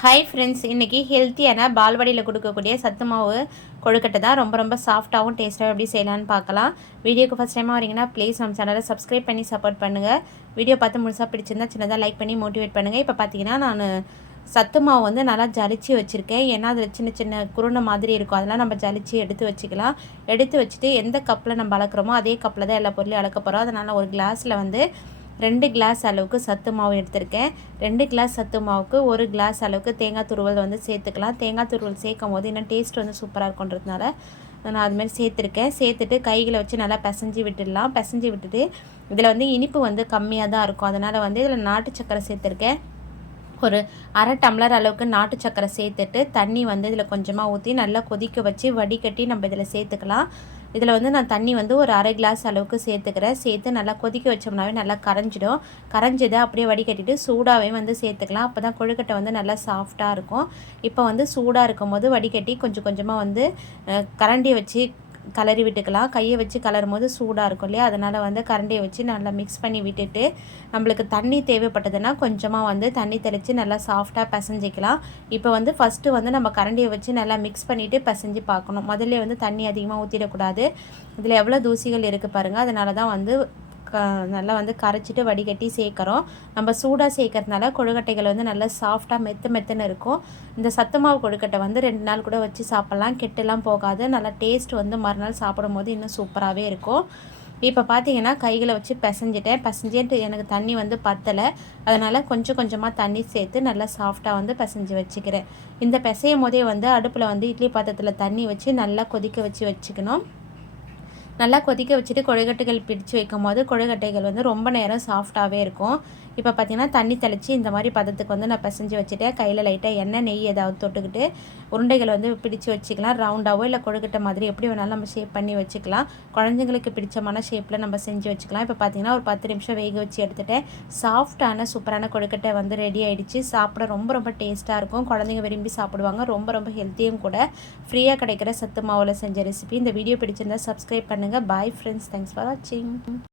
Hi friends இன்றைக்கி ஹெல்த்தியான பால்வாடியில் கொடுக்கக்கூடிய சத்து மாவு கொழுக்கட்டை தான் ரொம்ப ரொம்ப சாஃப்ட்டாகவும் டேஸ்ட்டாகவும் எப்படி செய்யலான்னு பார்க்கலாம். வீடியோக்கு ஃபஸ்ட் டைமாக வரீங்கன்னா ப்ளீஸ் நம்ம சேனலை சப்ஸ்கிரைப் பண்ணி சப்போர்ட் பண்ணுங்கள் வீடியோ பார்த்து முழுசாக பிடிச்சிருந்தா சின்னதாக லைக் பண்ணி மோட்டிவேட் பண்ணுங்கள் இப்போ பார்த்தீங்கன்னா நான் சத்து மாவு வந்து நல்லா ஜலிச்சு வச்சுருக்கேன். ஏன்னா அதில் சின்ன சின்ன குருணை மாதிரி இருக்கும். அதெல்லாம் நம்ம ஜலிச்சு எடுத்து வச்சுக்கலாம். எடுத்து வச்சுட்டு எந்த கப்பில் நம்ம அளக்குறோமோ அதே கப்பில் தான் எல்லா பொருளையும் அளக்க போகிறோம் அதனால் ஒரு கிளாஸில் வந்து ரெண்டு கிளாஸ் அளவுக்கு சத்து மாவு எடுத்திருக்கேன். ரெண்டு கிளாஸ் சத்து மாவுக்கு ஒரு கிளாஸ் அளவுக்கு தேங்காய் துருவல் வந்து சேர்த்துக்கலாம். தேங்காய் துருவல் சேர்க்கும் போது இன்னும் டேஸ்ட் வந்து சூப்பராக இருக்குன்றதுனால நான் அதுமாதிரி சேர்த்துருக்கேன். சேர்த்துட்டு கைகளை வச்சு நல்லா பிசைஞ்சு விட்டுடலாம். பிசைஞ்சு விட்டுட்டு இதில் வந்து இனிப்பு வந்து கம்மியாக தான் இருக்கும். அதனால் வந்து இதில் நாட்டு சக்கரை சேர்த்துருக்கேன். ஒரு அரை டம்ளர் அளவுக்கு நாட்டு சக்கரை சேர்த்துட்டு தண்ணி வந்து இதில் கொஞ்சமாக ஊற்றி நல்லா கொதிக்க வச்சு வடிகட்டி நம்ம இதில் சேர்த்துக்கலாம். இதில் வந்து நான் தண்ணி வந்து ஒரு அரை கிளாஸ் அளவுக்கு சேர்த்துக்கிறேன். சேர்த்து நல்லா கொதிக்க வச்சோம்னாவே நல்லா கரைஞ்சிடும். கரைஞ்சதை அப்படியே வடிகட்டிட்டு சூடாகவே வந்து சேர்த்துக்கலாம். அப்போ தான் கொழுக்கட்டை வந்து நல்லா சாஃப்டாக இருக்கும். இப்போ வந்து சூடாக இருக்கும் போது வடிகட்டி கொஞ்சம் கொஞ்சமாக வந்து கரண்டி வச்சு கலரி விட்டுக்கலாம். கையை வச்சு கலரும் போது சூடாக இருக்கும் இல்லையா? அதனால் வந்து கரண்டியை வச்சு நல்லா மிக்ஸ் பண்ணி விட்டுட்டு நம்மளுக்கு தண்ணி தேவைப்பட்டதுன்னா கொஞ்சமாக வந்து தண்ணி தெளித்து நல்லா சாஃப்டாக பிசைஞ்சிக்கலாம். இப்போ வந்து ஃபஸ்ட்டு வந்து நம்ம கரண்டியை வச்சு நல்லா மிக்ஸ் பண்ணிவிட்டு பிசைஞ்சு பார்க்கணும். முதல்ல வந்து தண்ணி அதிகமாக ஊற்றிடக்கூடாது இதில் எவ்வளோ தூசிகள் இருக்குது பாருங்கள் அதனால தான் வந்து க நல்லா வந்து கரைச்சிட்டு வடிகட்டி சேர்க்குறோம். நம்ம சூடாக சேர்க்கறதுனால கொழுக்கட்டைகள் வந்து நல்லா சாஃப்டாக மெத்து மெத்துன்னு இருக்கும். இந்த சத்து மாவு கொழுக்கட்டை வந்து ரெண்டு நாள் கூட வச்சு சாப்பிட்லாம். கெட்டுலாம் போகாது. நல்லா டேஸ்ட் வந்து மறுநாள் சாப்பிடும் போது இன்னும் சூப்பராகவே இருக்கும். இப்போ பார்த்தீங்கன்னா கைகளை வச்சு பிசைஞ்சிட்டேன். பிசைஞ்சிட்டு எனக்கு தண்ணி வந்து பத்தலை. அதனால் கொஞ்சம் கொஞ்சமாக தண்ணி சேர்த்து நல்லா சாஃப்டாக வந்து பிசைஞ்சு வச்சுக்கிறேன். இந்த பிசையும் போதே வந்து அடுப்பில் வந்து இட்லி பாத்திரத்தில் தண்ணி வச்சு நல்லா கொதிக்க வச்சு வச்சுக்கணும். நல்லா கொதிக்க வச்சுட்டு கொழுக்கட்டைகள் பிடிச்சு வைக்கும் போது கொழுக்கட்டைகள் வந்து ரொம்ப நேரம் சாஃப்டாகவே இருக்கும். இப்போ பார்த்தீங்கன்னா தண்ணி தெளித்து இந்த மாதிரி பதத்துக்கு வந்து நான் பிசைஞ்சு வச்சுட்டேன். கையில் லைட்டாக எண்ணெய் நெய் ஏதாவது தொட்டுக்கிட்டு உருண்டைகளை வந்து பிடிச்சி வச்சுக்கலாம். ரவுண்டாகவோ இல்லை கொழுக்கட்டை மாதிரி எப்படி வேணாலும் நம்ம ஷேப் பண்ணி வச்சுக்கலாம். குழந்தைங்களுக்கு பிடிச்சமான ஷேப்பில் நம்ம செஞ்சு வச்சுக்கலாம். இப்போ பார்த்தீங்கன்னா ஒரு பத்து நிமிஷம் வேக வச்சு எடுத்துகிட்டேன் சாஃப்டான சூப்பரான கொழுக்கட்டை வந்து ரெடி ஆகிடுச்சு சாப்பிட ரொம்ப ரொம்ப டேஸ்ட்டாக இருக்கும். குழந்தைங்க விரும்பி சாப்பிடுவாங்க. ரொம்ப ரொம்ப ஹெல்த்தியும் கூட. ஃப்ரீயாக கிடைக்கிற சத்து மாவில் செஞ்ச ரெசிபி இந்த வீடியோ பிடிச்சிருந்தா சப்ஸ்கிரைப் பண்ணுங்கள் பாய் ஃப்ரெண்ட்ஸ் தேங்க்ஸ் ஃபார் வாட்சிங்